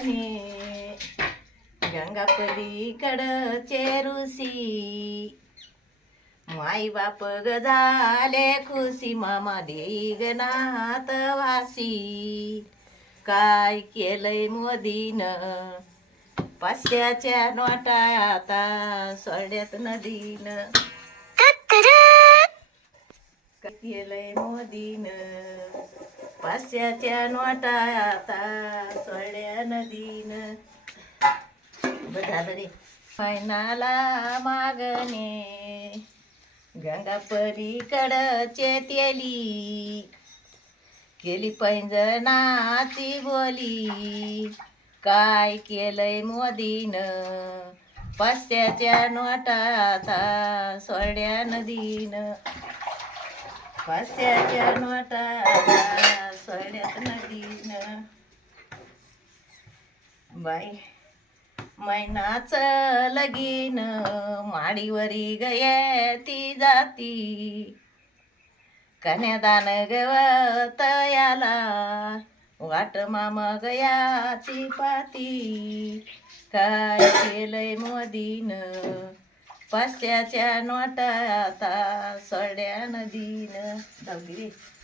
मागणे गंगापलीकडचे ऋषी माई बाप ग झाले खुशी मामा देई ग वासी काय केलंय मोदीन? पाचशेच्या नोटा आता सोड्यात नदीन काय केलंय मोदीन? पाचशेच्या नोटा आता नदीन. बरं झालं रे मैनाला मागणे गंगापरीकडचे तेली केली पैंजणाची बोली. काय केलंय मोदीन? पाचशेच्या नोटाचा सोड्या नदीन. पाचशेच्या नोटाचा सोड्यात नदीन. बाई. मैनाच लगीन माडीवरी गये ती जाती. कन्यादान गवत याला वाट मामा गयाची पाती. काय केलंय मोदीन? पाचशेच्या नोटा आता सोड्या नदीन. जाऊ दे रे.